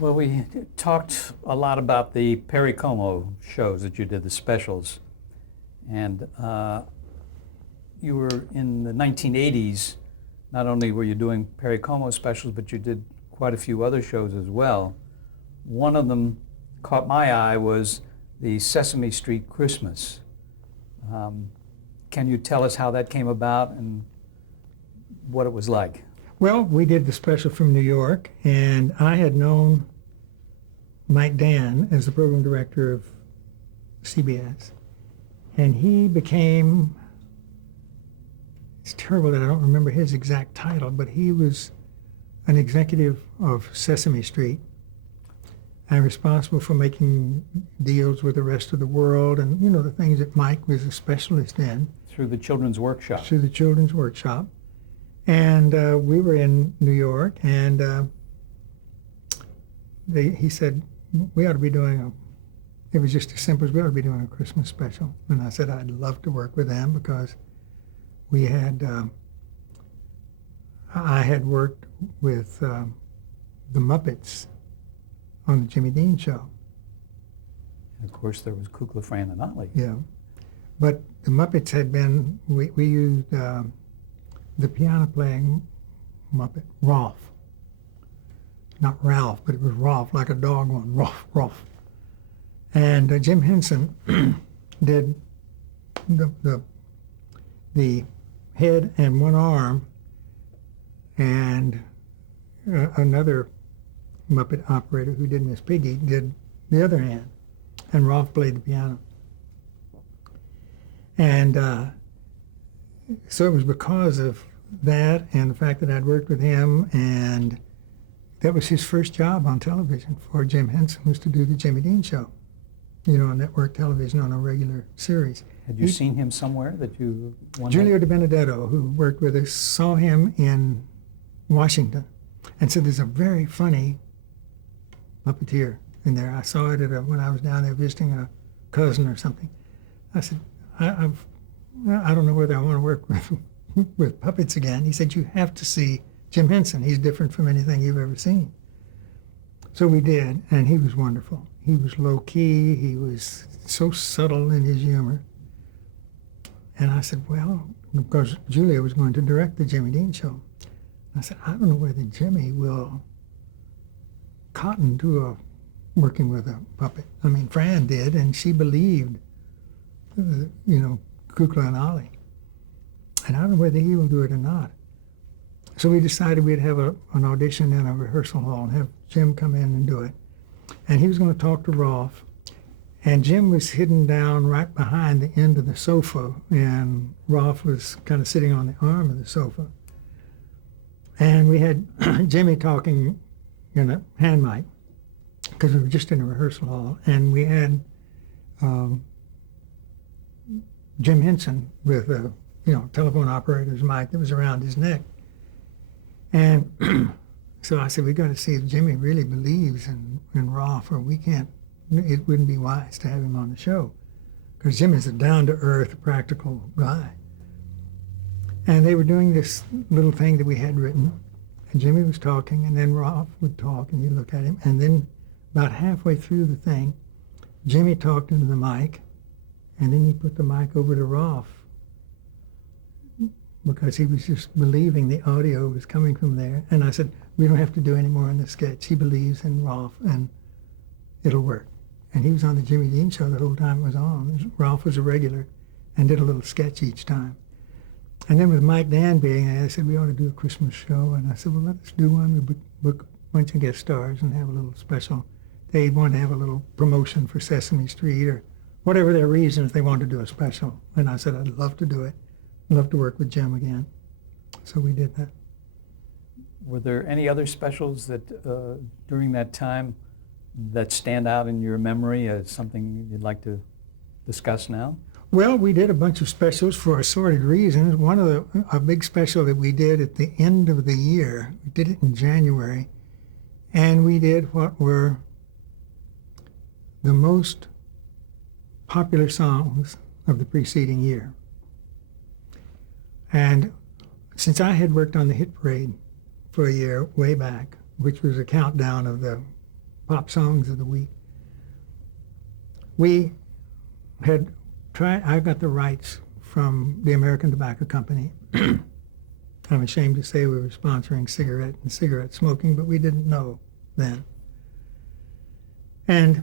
Well, we talked a lot about the Perry Como shows that you did, the specials. And you were in the 1980s, not only were you doing Perry Como specials, but you did quite a few other shows as well. One of them caught my eye was the Sesame Street Christmas. Can you tell us how that came about and what it was like? Well, we did the special from New York, and I had known Mike Dan as the program director of CBS. And he became, it's terrible that I don't remember his exact title, but he was an executive of Sesame Street and responsible for making deals with the rest of the world and, you know, the things that Mike was a specialist in. Through the Children's Workshop. Through the Children's Workshop. And we were in New York, and he said, we ought to be doing it was just as simple as we ought to be doing a Christmas special. And I said, I'd love to work with them because we had, I had worked with the Muppets on the Jimmy Dean Show. And of course, there was Kukla, Fran, and Ollie. Yeah. But the Muppets had been, we used the piano-playing Muppet, Rolf. Not Ralph, but it was Rolf, like a dog one, Rolf, Rolf. And Jim Henson did the head and one arm, and another Muppet operator who did Miss Piggy did the other hand, and Rolf played the piano. And so it was because of that and the fact that I'd worked with him, and that was his first job on television for Jim Henson, was to do the Jimmy Dean Show, you know, on network television on a regular series. Had you seen him somewhere that you... Giulio De Benedetto, who worked with us, saw him in Washington and said, there's a very funny Muppeteer in there. I saw it when I was down there visiting a cousin or something. I said, I don't know whether I want to work with puppets again. He said, you have to see Jim Henson. He's different from anything you've ever seen. So we did, and he was wonderful. He was low-key. He was so subtle in his humor. And I said, well, because Julia was going to direct the Jimmy Dean Show. I said, I don't know whether Jimmy will cotton to working with a puppet. I mean, Fran did, and she believed, you know, Kukla and Ollie. And I don't know whether he will do it or not. So we decided we'd have an audition in a rehearsal hall and have Jim come in and do it. And he was going to talk to Rolf. And Jim was hidden down right behind the end of the sofa, and Rolf was kind of sitting on the arm of the sofa. And we had Jimmy talking in a hand mic, because we were just in a rehearsal hall, and we had Jim Henson with a telephone operator's mic that was around his neck. And so I said, we got to see if Jimmy really believes in Rolf, or we can't. It wouldn't be wise to have him on the show, because Jim is a down-to-earth, practical guy. And they were doing this little thing that we had written, and Jimmy was talking, and then Rolf would talk, and you look at him, and then about halfway through the thing, Jimmy talked into the mic, and then he put the mic over to Rolf, because he was just believing the audio was coming from there. And I said, we don't have to do any more in the sketch. He believes in Rolf, and it'll work. And he was on the Jimmy Dean Show the whole time it was on. Rolf was a regular and did a little sketch each time. And then with Mike Dan being there, I said, we ought to do a Christmas show. And I said, well, let's do one. We book a bunch of guest stars and have a little special. They wanted to have a little promotion for Sesame Street, or whatever their reasons, they wanted to do a special. And I said, I'd love to do it. I'd love to work with Jim again. So we did that. Were there any other specials that during that time that stand out in your memory as something you'd like to discuss now? Well, we did a bunch of specials for assorted reasons. One of a big special that we did at the end of the year, we did it in January, and we did what were the most popular songs of the preceding year. And since I had worked on the Hit Parade for a year way back, which was a countdown of the pop songs of the week. We had tried, I got the rights from the American Tobacco Company. I'm ashamed to say we were sponsoring cigarette smoking, but we didn't know then. And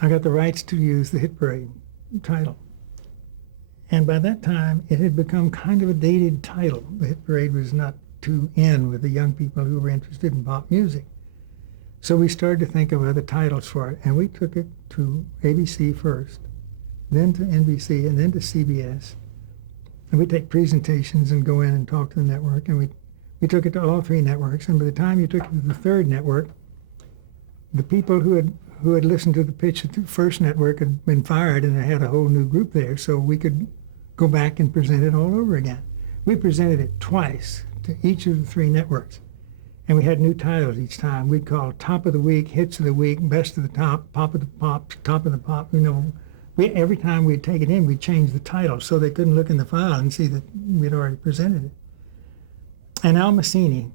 I got the rights to use the Hit Parade title. And by that time, it had become kind of a dated title. The Hit Parade was not too in with the young people who were interested in pop music. So we started to think of other titles for it, and we took it to ABC first, then to NBC, and then to CBS. And we take presentations and go in and talk to the network, and we took it to all three networks. And by the time you took it to the third network, the people who had listened to the pitch at the first network had been fired, and they had a whole new group there, so we could go back and present it all over again. We presented it twice to each of the three networks, and we had new titles each time. We'd call Top of the Week, Hits of the Week, Best of the Top, Pop of the Pop, Top of the Pop. You know, every time we'd take it in, we'd change the title so they couldn't look in the file and see that we'd already presented it. And Al Massini,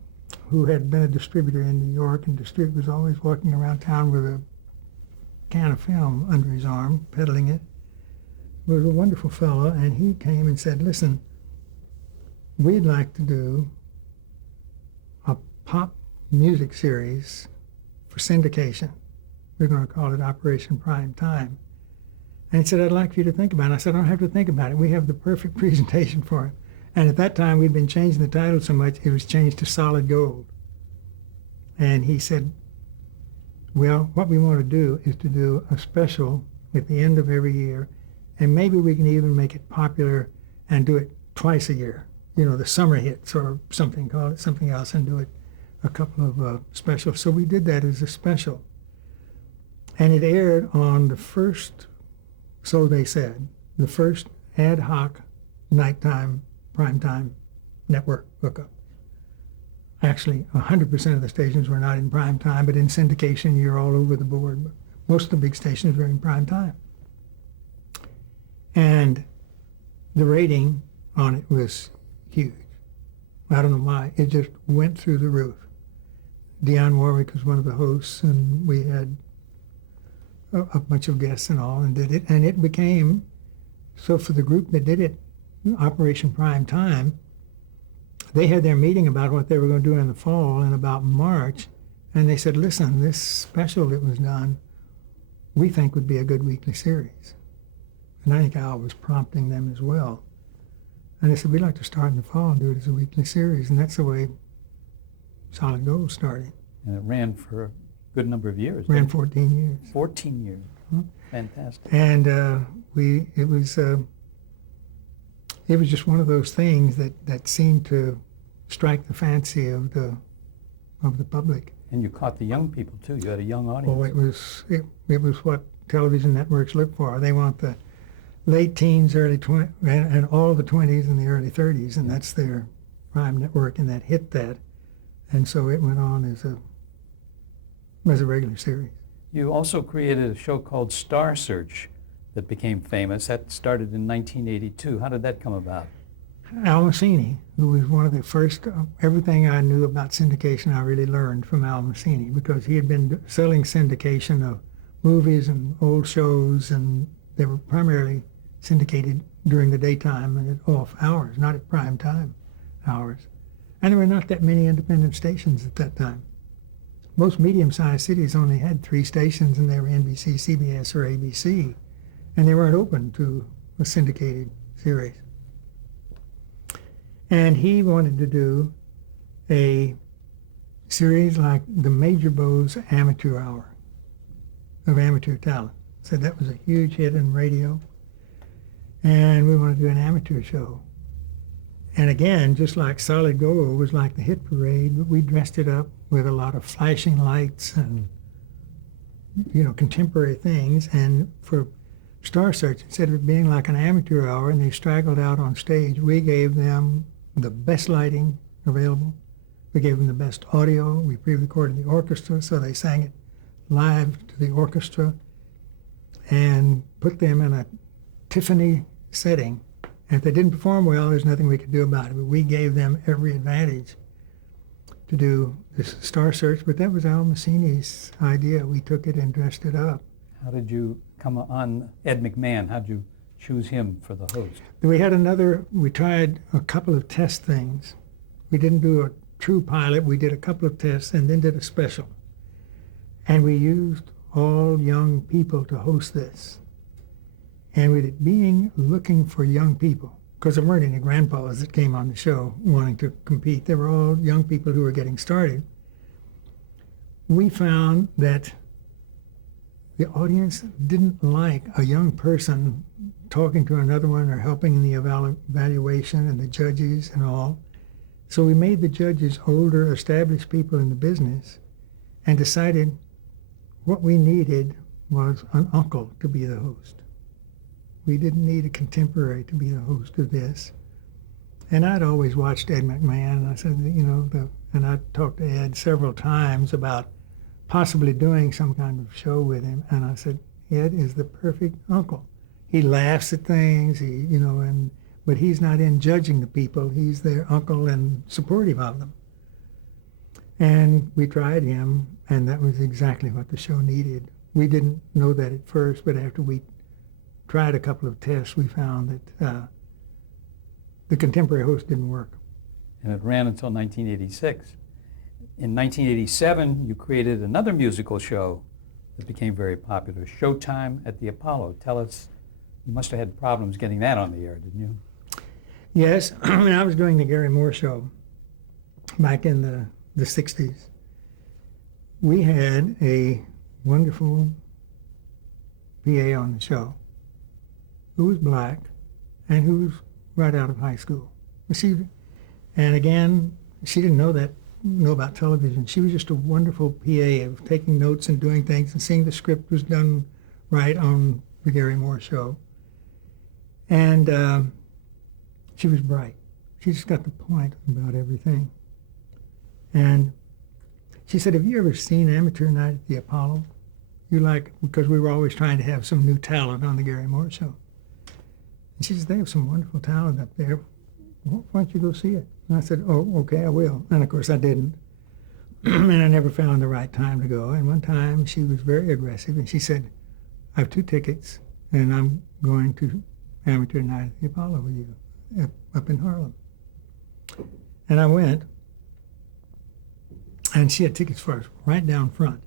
who had been a distributor in New York and was always walking around town with a can of film under his arm, peddling it, was a wonderful fellow, and he came and said, listen, we'd like to do a pop music series for syndication. We're going to call it Operation Prime Time. And he said, I'd like for you to think about it. I said, I don't have to think about it. We have the perfect presentation for it. And at that time, we'd been changing the title so much, it was changed to Solid Gold. And he said, well, what we want to do is to do a special at the end of every year, and maybe we can even make it popular and do it twice a year. You know, the summer hits or something, call it something else, and do it a couple of specials. So we did that as a special. And it aired on the first, so they said, the first ad hoc nighttime, primetime network hookup. Actually, 100% of the stations were not in prime time, but in syndication, you're all over the board. Most of the big stations were in prime time. And the rating on it was huge. I don't know why. It just went through the roof. Dionne Warwick was one of the hosts, and we had a bunch of guests and all, and did it. And it became, so for the group that did it, Operation Prime Time, they had their meeting about what they were going to do in the fall, and about March, and they said, listen, this special that was done, we think would be a good weekly series. And I think Al was prompting them as well. And they said, we'd like to start in the fall and do it as a weekly series. And that's the way Solid Gold started. And it ran for a good number of years. Ran 14 years. 14 years. Fantastic. And it was just one of those things that seemed to strike the fancy of the public. And you caught the young people too. You had a young audience. Oh, it was what television networks look for. They want the late teens, early 20s, and all the 20s and the early 30s, and that's their prime network, and that hit that. And so it went on as a regular series. You also created a show called Star Search that became famous. That started in 1982. How did that come about? Al Massini, who was one of the first, everything I knew about syndication I really learned from Al Massini, because he had been selling syndication of movies and old shows, and they were primarily syndicated during the daytime and at off hours, not at prime time hours. And there were not that many independent stations at that time. Most medium-sized cities only had 3 stations, and they were NBC, CBS, or ABC, and they weren't open to a syndicated series. And he wanted to do a series like the Major Bowes Amateur Hour of amateur talent. So that was a huge hit in radio. And we wanted to do an amateur show. And again, just like Solid Gold was like the Hit Parade, but we dressed it up with a lot of flashing lights and, contemporary things. And for Star Search, instead of it being like an amateur hour and they straggled out on stage, we gave them the best lighting available. We gave them the best audio. We pre-recorded the orchestra, so they sang it live to the orchestra and put them in a Tiffany setting. And if they didn't perform well, there's nothing we could do about it. But we gave them every advantage to do this Star Search, but that was Al Massini's idea. We took it and dressed it up. How did you come on Ed McMahon? How did you choose him for the host? We tried a couple of test things. We didn't do a true pilot. We did a couple of tests and then did a special. And we used all young people to host this. And with it being looking for young people, because there weren't any grandpas that came on the show wanting to compete. They were all young people who were getting started. We found that the audience didn't like a young person talking to another one or helping in the evaluation and the judges and all. So we made the judges older, established people in the business and decided what we needed was an uncle to be the host. We didn't need a contemporary to be the host of this. And I'd always watched Ed McMahon, and I said, and I talked to Ed several times about possibly doing some kind of show with him. And I said, Ed is the perfect uncle. He laughs at things, but he's not in judging the people. He's their uncle and supportive of them. And we tried him, and that was exactly what the show needed. We didn't know that at first, but after we tried a couple of tests, we found that the contemporary host didn't work. And it ran until 1986. In 1987, you created another musical show that became very popular, Showtime at the Apollo. Tell us, you must have had problems getting that on the air, didn't you? Yes, when I was doing the Gary Moore show back in the 60s, we had a wonderful PA on the show who was black and who was right out of high school. And again, she didn't know about television. She was just a wonderful PA of taking notes and doing things and seeing the script was done right on the Gary Moore show. And she was bright. She just got the point about everything. And she said, have you ever seen Amateur Night at the Apollo? Because we were always trying to have some new talent on the Gary Moore show. And she said, they have some wonderful talent up there. Why don't you go see it? And I said, oh, okay, I will. And of course I didn't. And I never found the right time to go. And one time she was very aggressive and she said, I have 2 tickets and I'm going to Amateur Night at the Apollo with you up in Harlem. And I went, and she had tickets for us right down front.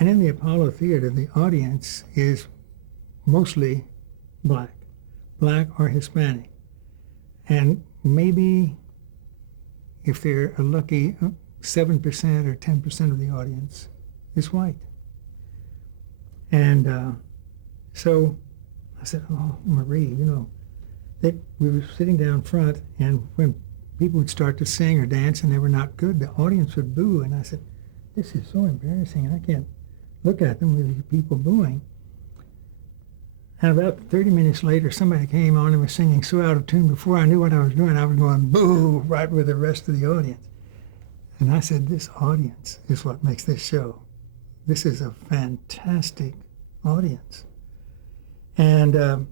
And in the Apollo Theater, the audience is mostly black or Hispanic. And maybe, if they're lucky, 7% or 10% of the audience is white. And so I said, oh, Marie, we were sitting down front, and when people would start to sing or dance and they were not good, the audience would boo. And I said, this is so embarrassing. I can't look at them with these people booing. And about 30 minutes later, somebody came on and was singing so out of tune. Before I knew what I was doing, I was going boo right with the rest of the audience. And I said, this audience is what makes this show. This is a fantastic audience. And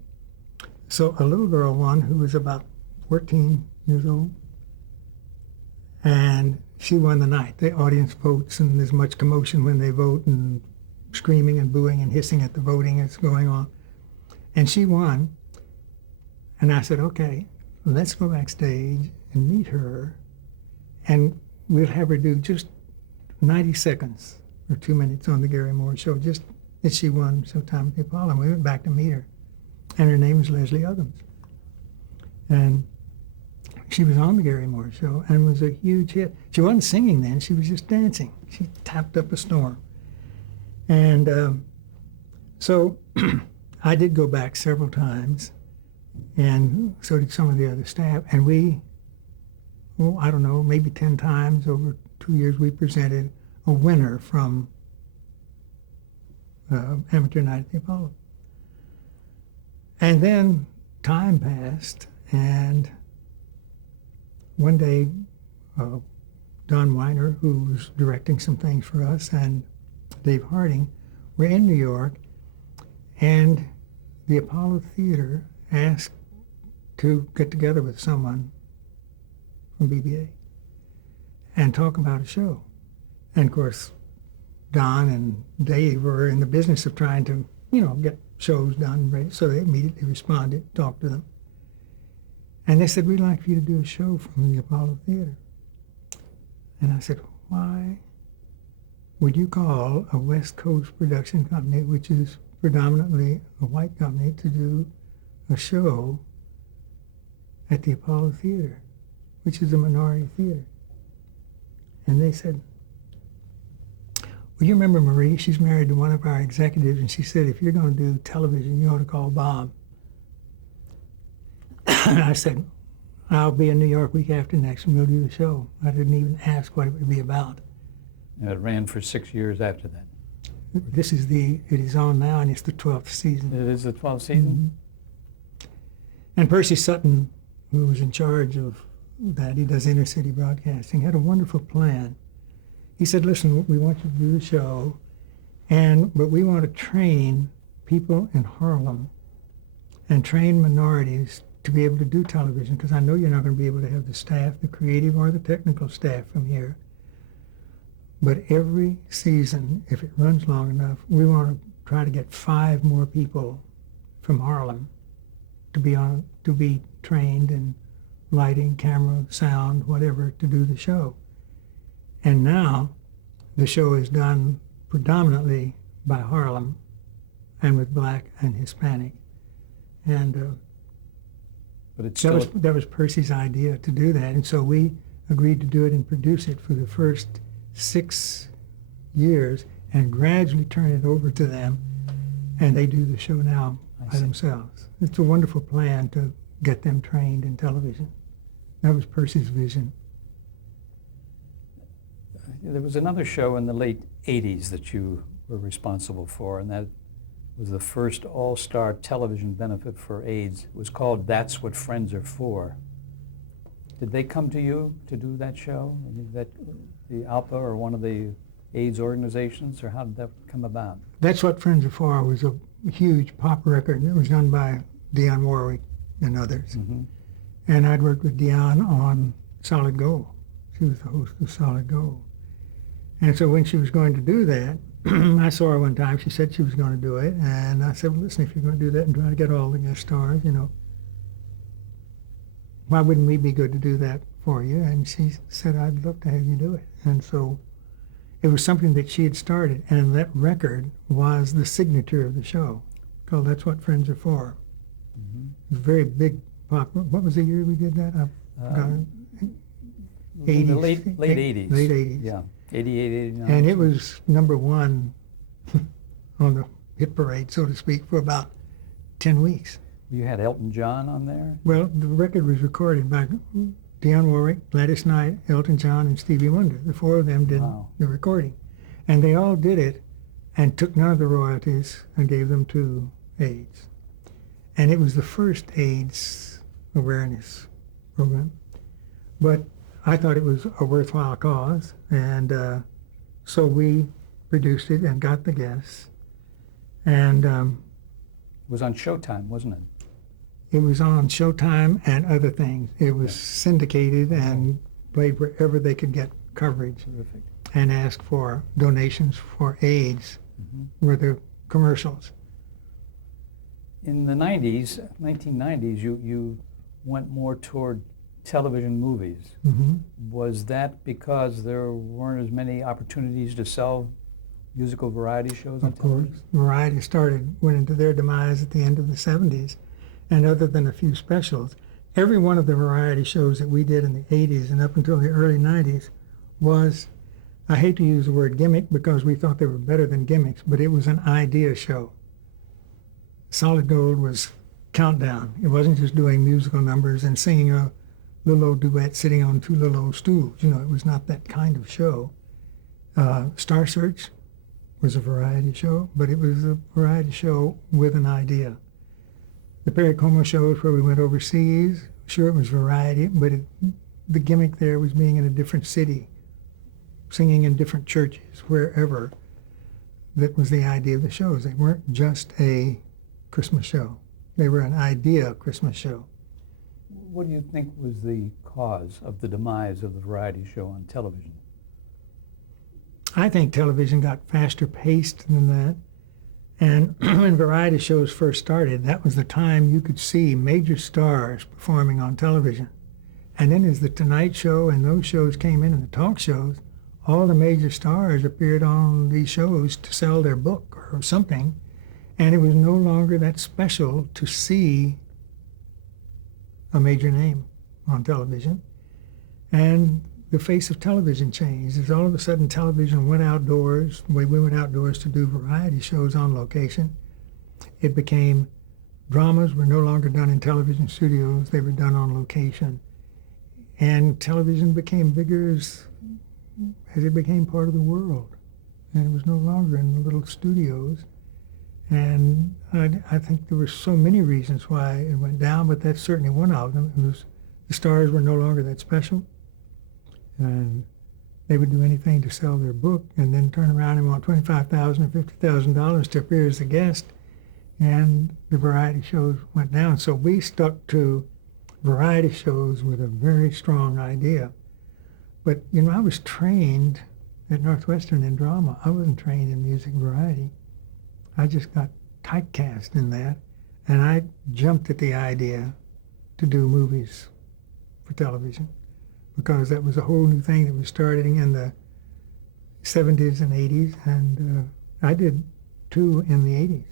so a little girl won who was about 14 years old. And she won the night. The audience votes, and there's much commotion when they vote, and screaming and booing and hissing at the voting that's going on. And she won. And I said, okay, let's go backstage and meet her. And we'll have her do just 90 seconds or 2 minutes on the Gary Moore show, just that she won Showtime at the Apollo. And we went back to meet her. And her name was Leslie Uggams. And she was on the Gary Moore show and was a huge hit. She wasn't singing then, she was just dancing. She tapped up a storm. And so I did go back several times, and so did some of the other staff. And we, I don't know, maybe 10 times over 2 years, we presented a winner from Amateur Night at the Apollo. And then time passed, and one day, Don Weiner, who was directing some things for us, and Dave Harding were in New York, and the Apollo Theater asked to get together with someone from BBA. and talk about a show. And of course, Don and Dave were in the business of trying to, get shows done, right? So they immediately responded, talked to them. And they said, we'd like for you to do a show from the Apollo Theater. And I said, why would you call a West Coast production company, which is predominantly a white company, to do a show at the Apollo Theater, which is a minority theater? And they said, well, you remember Marie? She's married to one of our executives, and she said, if you're going to do television, you ought to call Bob. I said, I'll be in New York week after next, and we'll do the show. I didn't even ask what it would be about. And it ran for 6 years after that. It is on now, and it's the 12th season. It is the 12th season? Mm-hmm. And Percy Sutton, who was in charge of that, he does inner city broadcasting, had a wonderful plan. He said, listen, we want you to do the show, but we want to train people in Harlem and train minorities to be able to do television, because I know you're not going to be able to have the staff, the creative or the technical staff from here. But every season, if it runs long enough, we want to try to get 5 more people from Harlem to be trained in lighting, camera, sound, whatever, to do the show. And now the show is done predominantly by Harlem and with Black and Hispanic. And but it's still... that was Percy's idea to do that. And so we agreed to do it and produce it for the first 6 years and gradually turn it over to them. And they do the show now by themselves. It's a wonderful plan to get them trained in television. That was Percy's vision. There was another show in the late 80s that you were responsible for, and that was the first all-star television benefit for AIDS. It was called That's What Friends Are For. Did they come to you to do that show? I mean, the ALPA or one of the AIDS organizations, or how did that come about? That's What Friends Are For was a huge pop record. It was done by Dionne Warwick and others. Mm-hmm. And I'd worked with Dionne on Solid Gold. She was the host of Solid Gold. And so when she was going to do that, I saw her one time. She said she was going to do it. And I said, well, listen, if you're going to do that and try to get all the guest stars, why wouldn't we be good to do that for you? And she said, I'd love to have you do it. And so it was something that she had started. And that record was the signature of the show, called That's What Friends Are For. Mm-hmm. It was a very big pop. What was the year we did that? 80s. The late 80s. Late 80s. Yeah. 88, 89. And it was number one on the hit parade, so to speak, for about 10 weeks. You had Elton John on there? Well, the record was recorded by Dionne Warwick, Gladys Knight, Elton John, and Stevie Wonder. The 4 of them did the recording. And they all did it and took none of the royalties and gave them to AIDS. And it was the first AIDS awareness program. But I thought it was a worthwhile cause, and so we produced it and got the guests. And it was on Showtime, wasn't it? It was on Showtime and other things. It was syndicated and played wherever they could get coverage. Terrific. And asked for donations for AIDS were the commercials. In the 1990s, you went more toward television movies. Mm-hmm. Was that because there weren't as many opportunities to sell musical variety shows on television? Of course. Variety went into their demise at the end of the 70s. And other than a few specials, every one of the variety shows that we did in the 80s and up until the early 90s was, I hate to use the word gimmick because we thought they were better than gimmicks, but it was an idea show. Solid Gold was countdown. It wasn't just doing musical numbers and singing a little old duet sitting on 2 little old stools. It was not that kind of show. Star Search was a variety show, but it was a variety show with an idea. The Perry Como shows where we went overseas, sure it was variety, but the gimmick there was being in a different city, singing in different churches, wherever. That was the idea of the shows. They weren't just a Christmas show. They were an idea Christmas show. What do you think was the cause of the demise of the variety show on television? I think television got faster paced than that. And when variety shows first started, that was the time you could see major stars performing on television. And then as The Tonight Show and those shows came in and the talk shows, all the major stars appeared on these shows to sell their book or something. And it was no longer that special to see a major name on television. And the face of television changed. As all of a sudden television went outdoors, the way we went outdoors to do variety shows on location. It became, dramas were no longer done in television studios, they were done on location. And television became bigger as it became part of the world. And it was no longer in the little studios. And I think there were so many reasons why it went down, but that's certainly one of them. It was the stars were no longer that special. And they would do anything to sell their book and then turn around and want $25,000 or $50,000 to appear as a guest. And the variety shows went down. So we stuck to variety shows with a very strong idea. But, you know, I was trained at Northwestern in drama. I wasn't trained in music variety. I just got typecast in that. And I jumped at the idea to do movies for television, because that was a whole new thing that was starting in the 70s and 80s, and I did 2 in the 80s,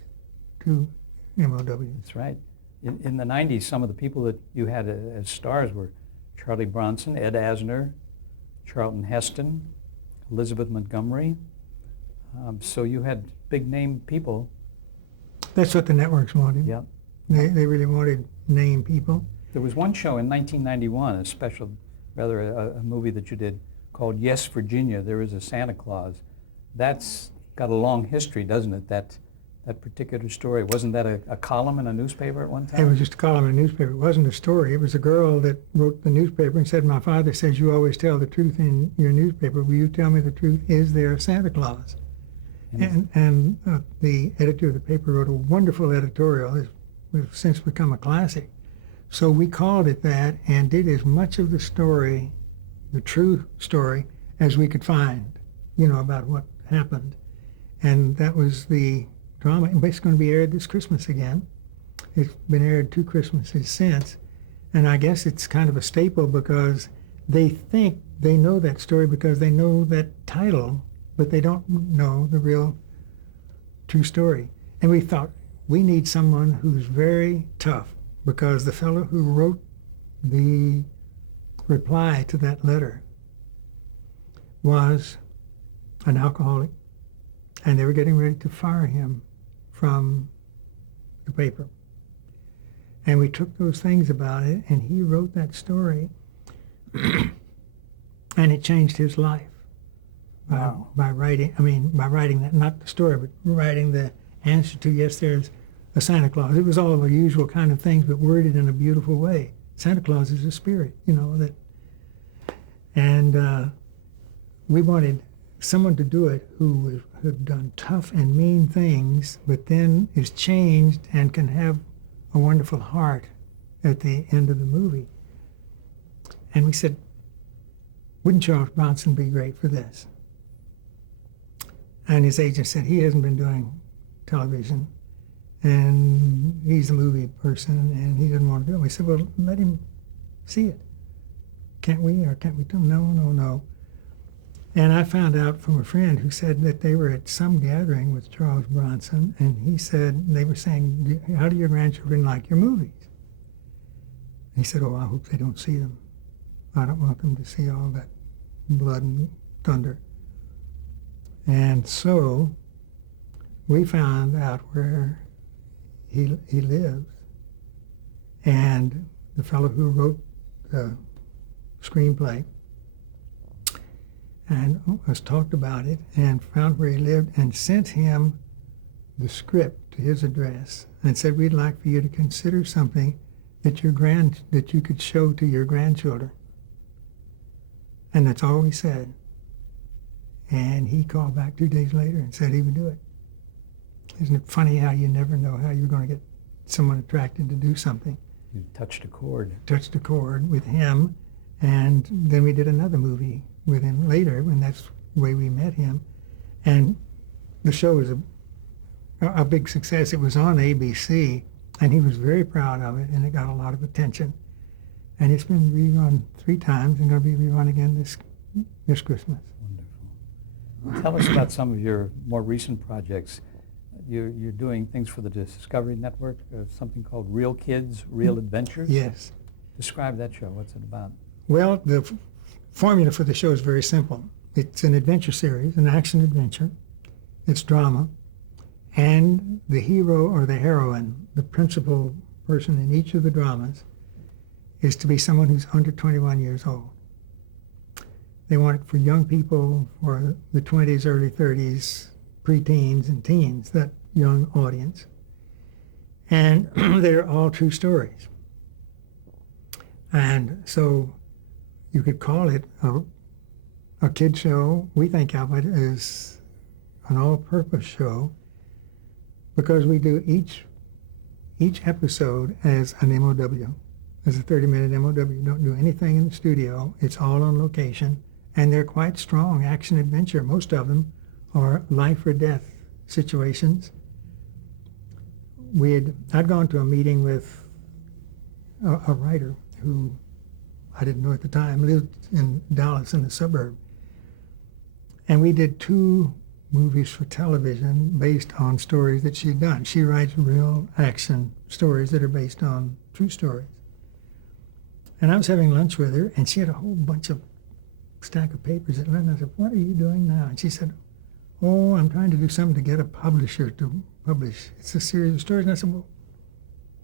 2 MOWs. That's right. In the 90s, some of the people that you had as stars were Charlie Bronson, Ed Asner, Charlton Heston, Elizabeth Montgomery. So you had big-name people. That's what the networks wanted. Yeah. They really wanted name people. There was one show in 1991, a special, rather a movie that you did called Yes, Virginia, There Is a Santa Claus. That's got a long history, doesn't it, that particular story? Wasn't that a column in a newspaper at one time? It was just a column in a newspaper. It wasn't a story. It was a girl that wrote the newspaper and said, "My father says you always tell the truth in your newspaper. Will you tell me the truth? Is there a Santa Claus?" And the editor of the paper wrote a wonderful editorial. It's since become a classic. So we called it that and did as much of the story, the true story, as we could find, you know, about what happened. And that was the drama. It's going to be aired this Christmas again. It's been aired 2 Christmases since. And I guess it's kind of a staple because they think they know that story because they know that title, but they don't know the real true story. And we thought, we need someone who's very tough, because the fellow who wrote the reply to that letter was an alcoholic, and they were getting ready to fire him from the paper. And we took those things about it, and he wrote that story, and it changed his life. Wow. By writing that, not the story, but writing the answer to Yes, There's a Santa Claus. It was all the usual kind of things, but worded in a beautiful way. Santa Claus is a spirit, you know, that. And we wanted someone to do it who had done tough and mean things, but then is changed and can have a wonderful heart at the end of the movie. And we said, wouldn't Charles Bronson be great for this? And his agent said he hasn't been doing television, and he's a movie person, and he didn't want to do it. We said, well, let him see it. Can't we, or can't we do it? No. And I found out from a friend who said that they were at some gathering with Charles Bronson, and he said, they were saying, how do your grandchildren like your movies? And he said, oh, I hope they don't see them. I don't want them to see all that blood and thunder. And so we found out where he lives, and the fellow who wrote the screenplay and us talked about it and found where he lived and sent him the script to his address and said, we'd like for you to consider something that you could show to your grandchildren. And that's all we said. And he called back 2 days later and said he would do it. Isn't it funny how you never know how you're going to get someone attracted to do something? You touched a chord. touched a chord with him, and then we did another movie with him later, and that's the way we met him. And the show was a big success. It was on ABC, and he was very proud of it, and it got a lot of attention. And it's been rerun 3 times, and going to be rerun again this Christmas. Wonderful. Tell us about some of your more recent projects. You're doing things for the Discovery Network, something called Real Kids, Real Adventures? Yes. Describe that show. What's it about? Well, the formula for the show is very simple. It's an adventure series, an action adventure. It's drama. And the hero or the heroine, the principal person in each of the dramas, is to be someone who's under 21 years old. They want it for young people, for the 20s, early 30s, preteens and teens, that young audience. And they're all true stories. And so you could call it a kid show. We think of it as an all-purpose show because we do each episode as an MOW, as a 30-minute MOW. You don't do anything in the studio. It's all on location. And they're quite strong action-adventure. Most of them are life or death situations. I'd gone to a meeting with a writer who I didn't know at the time, lived in Dallas in the suburb. And we did 2 movies for television based on stories that she'd done. She writes real action stories that are based on true stories. And I was having lunch with her, and she had a whole bunch of stack of papers at lunch. I said, "What are you doing now?" And she said, "Oh, I'm trying to do something to get a publisher to publish. It's a series of stories." And I said, "Well,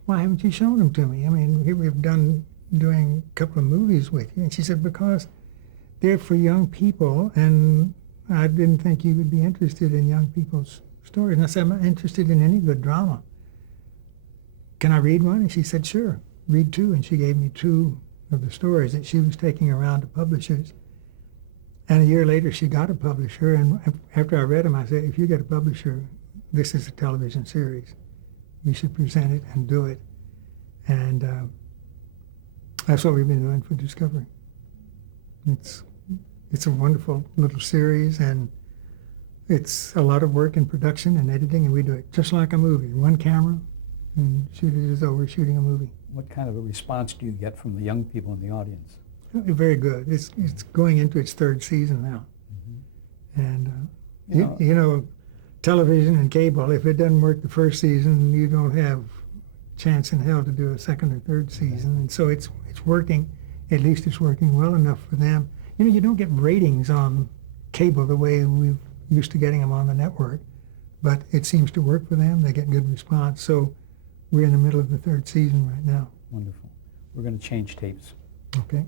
why haven't you shown them to me? I mean, here we've doing a couple of movies with you." And she said, "Because they're for young people, and I didn't think you would be interested in young people's stories." And I said, "I'm not interested in any good drama. Can I read one?" And she said, "Sure, read 2." And she gave me 2 of the stories that she was taking around to publishers. And a year later, she got a publisher. And after I read them, I said, "If you get a publisher, this is a television series. We should present it and do it." And that's what we've been doing for Discovery. It's a wonderful little series, and it's a lot of work in production and editing, and we do it just like a movie. 1 camera, and shoot it as though we're shooting a movie. What kind of a response do you get from the young people in the audience? Very good. It's going into its 3rd season now. Mm-hmm. And, you know, television and cable, if it doesn't work the 1st season, you don't have chance in hell to do a 2nd or 3rd season. And so it's working. At least it's working well enough for them. You know, you don't get ratings on cable the way we've used to getting them on the network, but it seems to work for them. They get good response. So we're in the middle of the 3rd season right now. Wonderful. We're going to change tapes. Okay.